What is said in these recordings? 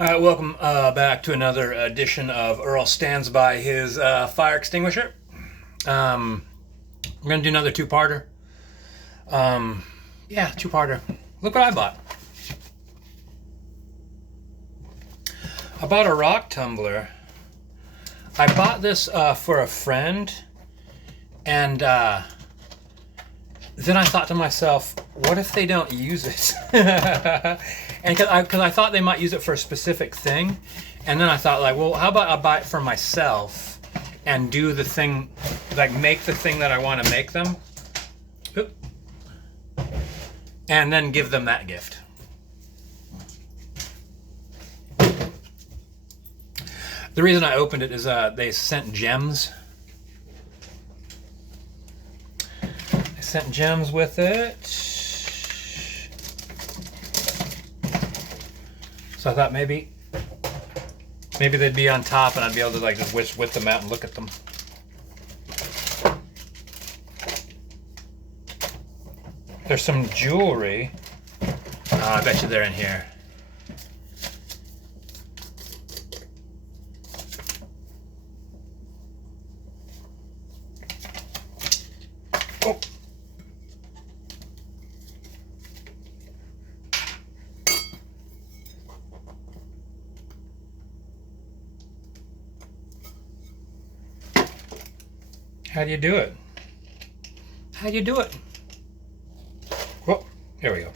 All right, welcome back to another edition of Earl Stands by His Fire Extinguisher. We're gonna do another two-parter. Yeah, two-parter. Look what I bought. I bought a rock tumbler. I bought this for a friend, and then I thought to myself, what if they don't use it? And because I thought they might use it for a specific thing, and then I thought, like, well, how about I buy it for myself and do the thing, like make the thing that I want to make them, and then give them that gift. The reason I opened it is they sent gems. They sent gems with it. So I thought maybe they'd be on top and I'd be able to like just whip them out and look at them. There's some jewelry. I bet you they're in here. Oh. How do you do it? How do you do it? Oh, here we go.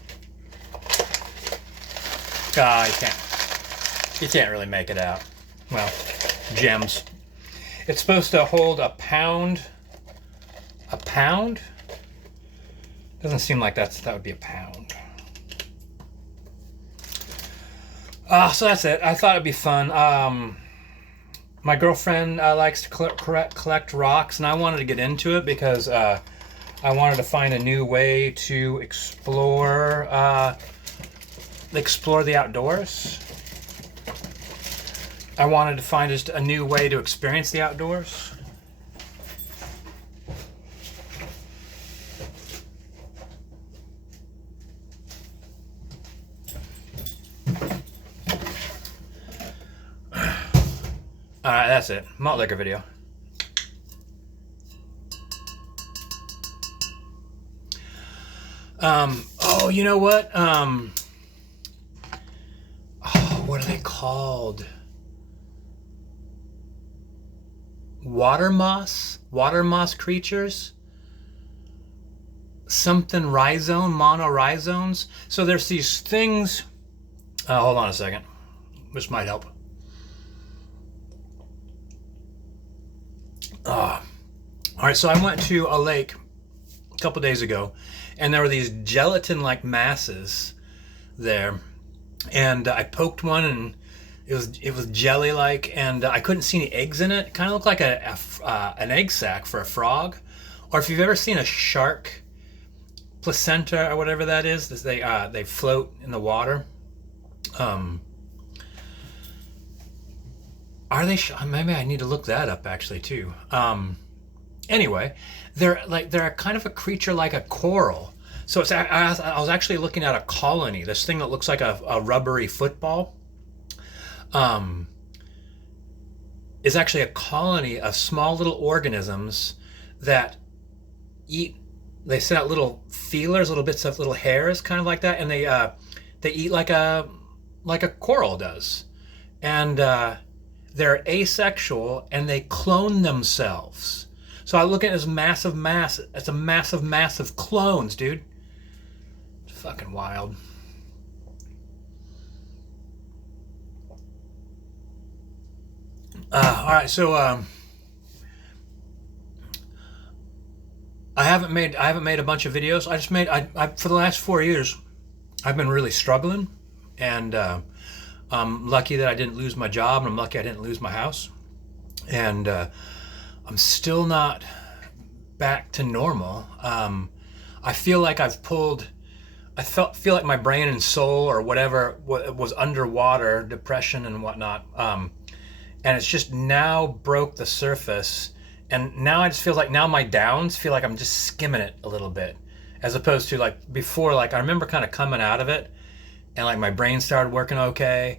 You can't really make it out. Well, gems. It's supposed to hold a pound. A pound? Doesn't seem like that would be a pound. So that's it. I thought it'd be fun. My girlfriend likes to collect rocks, and I wanted to get into it because I wanted to find a new way to explore the outdoors. I wanted to find just a new way to experience the outdoors. Alright, that's it. Malt liquor video. Oh, you know what? What are they called? Water moss? Water moss creatures? Something rhizome, monorhizomes. So there's these things. Hold on a second. This might help. All right, so I went to a lake a couple days ago, and there were these gelatin-like masses there, and I poked one, and it was jelly-like, and I couldn't see any eggs in it. It kind of looked like an egg sac for a frog, or if you've ever seen a shark placenta or whatever that is, they float in the water. Are they? Maybe I need to look that up actually too. Anyway, they're kind of a creature like a coral. So I was actually looking at a colony. This thing that looks like a rubbery football, is actually a colony of small little organisms that eat. They send out little feelers, little bits of little hairs, kind of like that, and they eat like a coral does, and they're asexual and they clone themselves. So I look at it as massive mass. It's a massive clones, dude. It's fucking wild. All right, so I haven't made a bunch of videos. I for the last 4 years, I've been really struggling, and I'm lucky that I didn't lose my job, and I'm lucky I didn't lose my house, and I'm still not back to normal. I feel like feel like my brain and soul or whatever was underwater, depression and whatnot, and it's just now broke the surface, and now I just feel like now my downs feel like I'm just skimming it a little bit, as opposed to like before. Like I remember kind of coming out of it, and like my brain started working okay,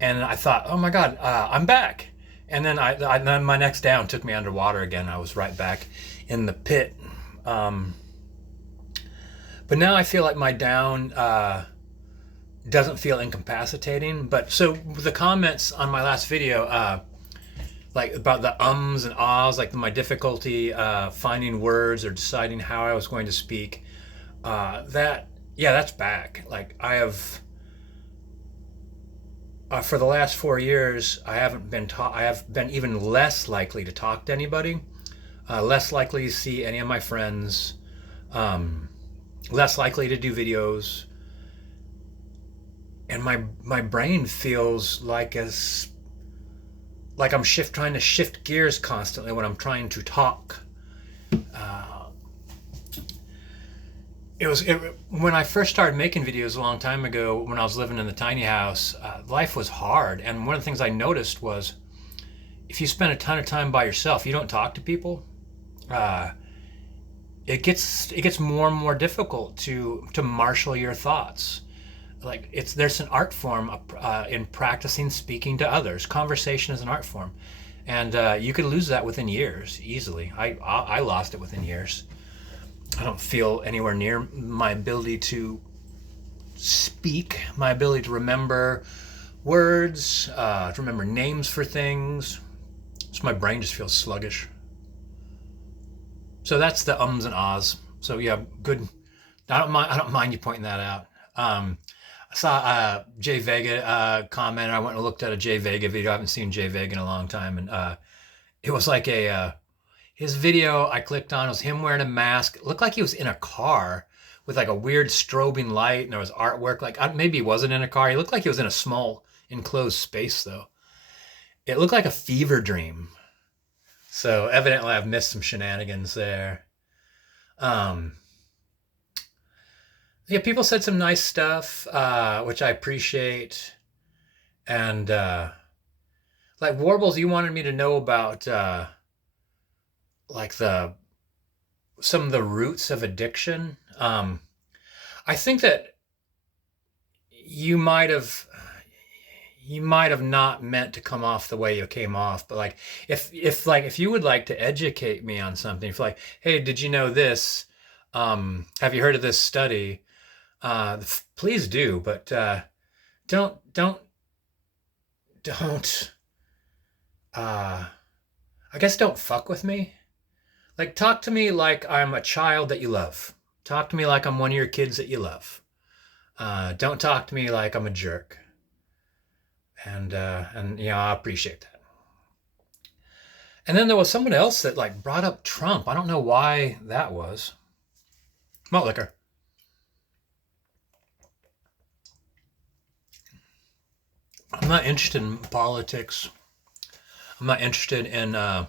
And I thought, oh my God, I'm back. And then then my next down took me underwater again. I was right back in the pit. Um, but now I feel like my down doesn't feel incapacitating. But so the comments on my last video, like about the ums and ahs, like my difficulty finding words or deciding how I was going to speak, that's back. Like I have. For the last 4 years, I haven't been taught. I have been even less likely to talk to anybody, less likely to see any of my friends, um, less likely to do videos, and my brain feels like I'm trying to shift gears constantly when I'm trying to talk. When I first started making videos a long time ago, when I was living in the tiny house, life was hard. And one of the things I noticed was if you spend a ton of time by yourself, you don't talk to people, uh, it gets more and more difficult to marshal your thoughts. Like there's an art form in practicing speaking to others. Conversation is an art form, and you could lose that within years easily. I lost it within years. I don't feel anywhere near my ability to speak, my ability to remember words, to remember names for things. So my brain just feels sluggish. So that's the ums and ahs. So yeah, good. I don't mind you pointing that out. I saw Jay Vega comment. And I went and looked at a Jay Vega video. I haven't seen Jay Vega in a long time, and it was like his video I clicked on was him wearing a mask. It looked like he was in a car with like a weird strobing light, and there was artwork. Like maybe he wasn't in a car. He looked like he was in a small enclosed space, though. It looked like a fever dream. So evidently, I've missed some shenanigans there. Um, yeah, people said some nice stuff, which I appreciate. And like Warbles, you wanted me to know about like some of the roots of addiction. I think that you might have not meant to come off the way you came off, but like if you would like to educate me on something, if like, hey, did you know this? Have you heard of this study? Please do, but don't don't I guess don't fuck with me. Like talk to me like I'm a child that you love. Talk to me like I'm one of your kids that you love. Don't talk to me like I'm a jerk. And I appreciate that. And then there was someone else that like brought up Trump. I don't know why that was. Malt liquor. I'm not interested in politics. I'm not interested in. I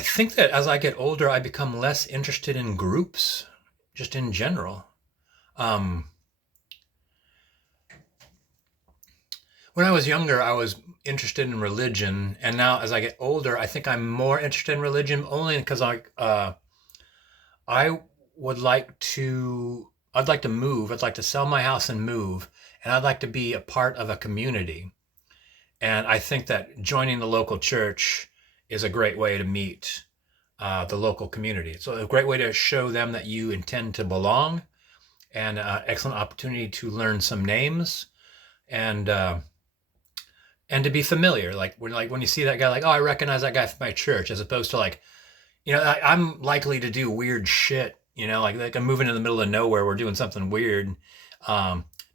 think that as I get older, I become less interested in groups, just in general. Um, when I was younger, I was interested in religion, and now as I get older, I think I'm more interested in religion only because I would like to. I'd like to move. I'd like to sell my house and move, and I'd like to be a part of a community. And I think that joining the local church is a great way to meet the local community. It's a great way to show them that you intend to belong, and excellent opportunity to learn some names and to be familiar. Like when you see that guy, like, oh, I recognize that guy from my church, as opposed to like, I'm likely to do weird shit. Like I'm moving in the middle of nowhere, we're doing something weird,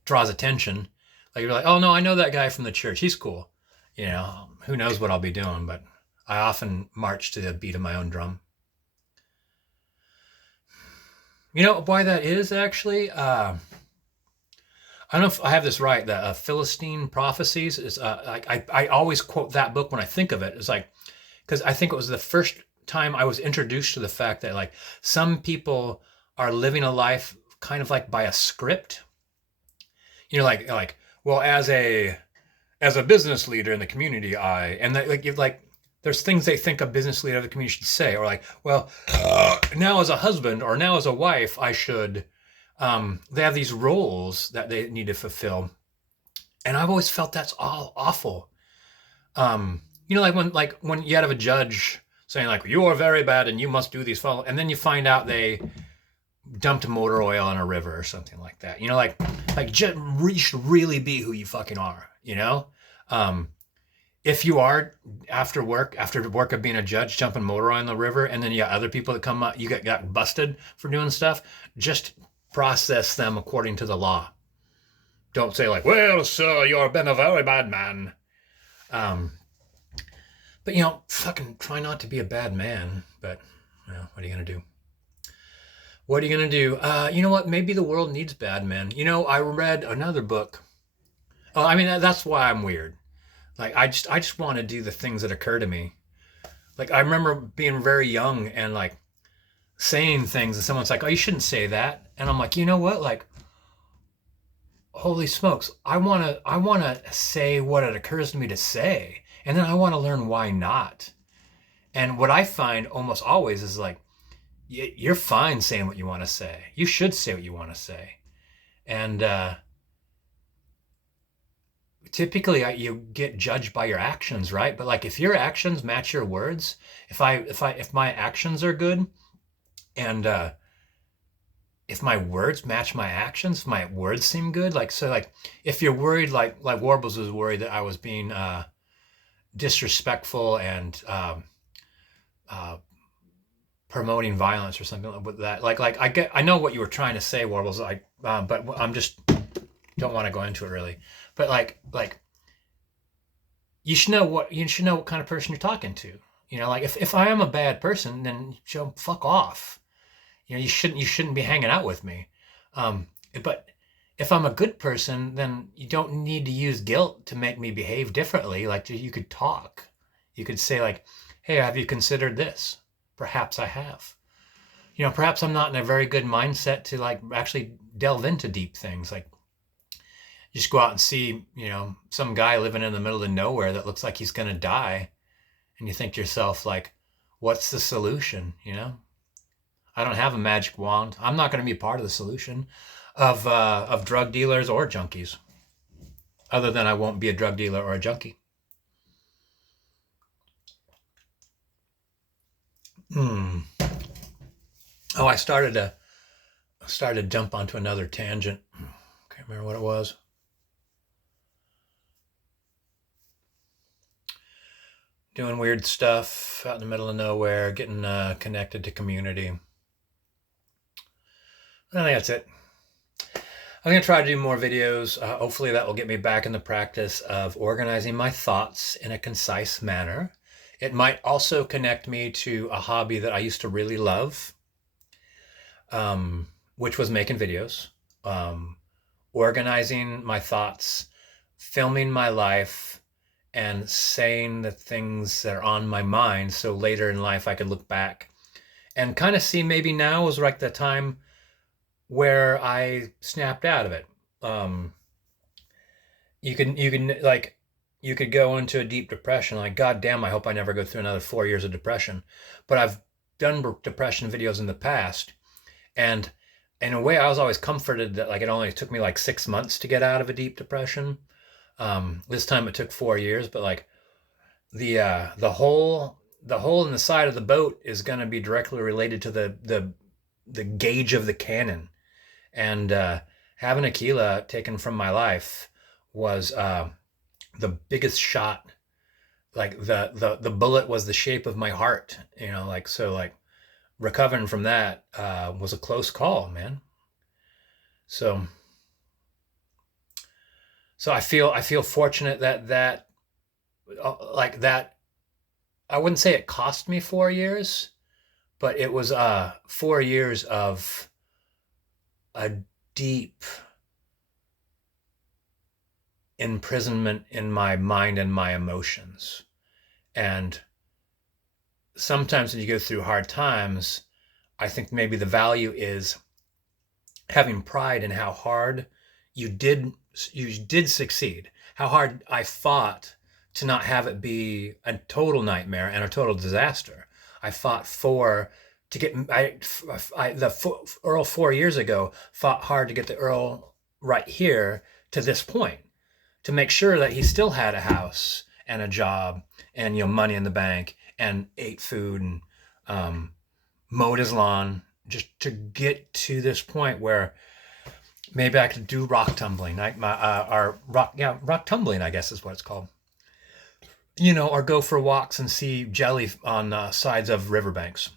draws attention. Like you're like, oh no, I know that guy from the church. He's cool. Who knows what I'll be doing, but I often march to the beat of my own drum. You know why that is actually? I don't know if I have this right. The Philistine Prophecies is I always quote that book when I think of it. It's like because I think it was the first time I was introduced to the fact that like some people are living a life kind of like by a script. Like well, as a business leader in the community, there's things they think a business leader of the community should say, or like, well, now as a husband or now as a wife, I should. They have these roles that they need to fulfill, And I've always felt that's all awful. Like when you have a judge saying like you are very bad and you must do these follow, and then you find out they dumped motor oil in a river or something like that. You should really be who you fucking are. Um, if you are after work of being a judge, dumping motor oil in the river, and then you got other people that come up, you got busted for doing stuff. Just process them according to the law. Don't say like, well, sir, you've been a very bad man. But fucking try not to be a bad man. But what are you gonna do? What are you gonna do? You know what? Maybe the world needs bad men. I read another book. Oh, I mean that's why I'm weird. Like I just want to do the things that occur to me. Like I remember being very young and like saying things, and someone's like, "Oh, you shouldn't say that," and I'm like, you know what? Like, holy smokes, I wanna say what it occurs to me to say, and then I want to learn why not. And what I find almost always is like, you're fine saying what you want to say. You should say what you want to say. And typically you get judged by your actions, right? But like if your actions match your words, if my actions are good, and if my words match my actions, if my words seem good, like if you're worried, like Warbles was worried that I was being disrespectful and promoting violence or something like that. I know what you were trying to say, Warbles. But I'm just don't want to go into it really. But like you should know what kind of person you're talking to. Like if I am a bad person, then fuck off. You shouldn't be hanging out with me. But if I'm a good person, then you don't need to use guilt to make me behave differently. Like you could talk. You could say like, hey, have you considered this? Perhaps I have. Perhaps I'm not in a very good mindset to like actually delve into deep things. Like just go out and see, some guy living in the middle of nowhere that looks like he's going to die. And you think to yourself like, what's the solution? I don't have a magic wand. I'm not going to be part of the solution of drug dealers or junkies. Other than I won't be a drug dealer or a junkie. Oh, I started to jump onto another tangent. Can't remember what it was. Doing weird stuff out in the middle of nowhere, getting connected to community. I think that's it. I'm going to try to do more videos. Hopefully that will get me back in the practice of organizing my thoughts in a concise manner. It might also connect me to a hobby that I used to really love, which was making videos, organizing my thoughts, filming my life, and saying the things that are on my mind. So later in life, I could look back and kind of see maybe now was like the time where I snapped out of it. You could go into a deep depression. Like, God damn, I hope I never go through another 4 years of depression. But I've done depression videos in the past. And in a way, I was always comforted that like it only took me like 6 months to get out of a deep depression. This time it took 4 years, but like the hole in the side of the boat is going to be directly related to the gauge of the cannon. And having Aquila taken from my life was the biggest shot. Like the bullet was the shape of my heart, like recovering from that was a close call, man. So I feel fortunate that like that. I wouldn't say it cost me 4 years, but it was 4 years of a deep imprisonment in my mind and my emotions. And sometimes when you go through hard times, I think maybe the value is having pride in how hard you did succeed, how hard I fought to not have it be a total nightmare and a total disaster. I fought to get Earl 4 years ago fought hard to get the Earl right here to this point. to make sure that he still had a house and a job and, money in the bank and ate food and mowed his lawn, just to get to this point where maybe I could do rock tumbling. Rock tumbling, I guess is what it's called. Or go for walks and see jelly on sides of riverbanks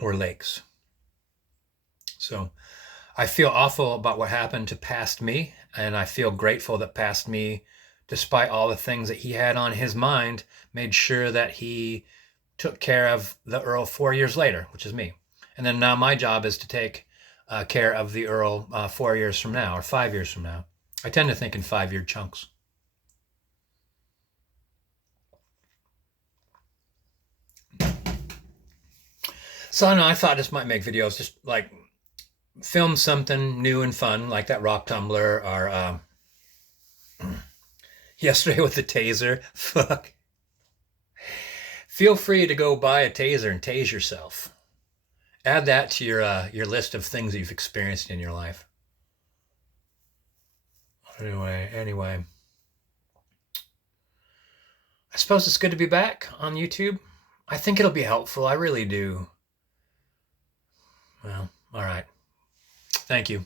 or lakes. So I feel awful about what happened to past me, and I feel grateful that past me, despite all the things that he had on his mind, made sure that he took care of the Earl 4 years later, which is me. And then now my job is to take care of the Earl 4 years from now or 5 years from now. I tend to think in 5-year chunks. So I know I thought this might make videos, just like film something new and fun, like that rock tumbler, or yesterday with the taser. Fuck. Feel free to go buy a taser and tase yourself. Add that to your list of things that you've experienced in your life. Anyway. I suppose it's good to be back on YouTube. I think it'll be helpful. I really do. Well, all right. Thank you.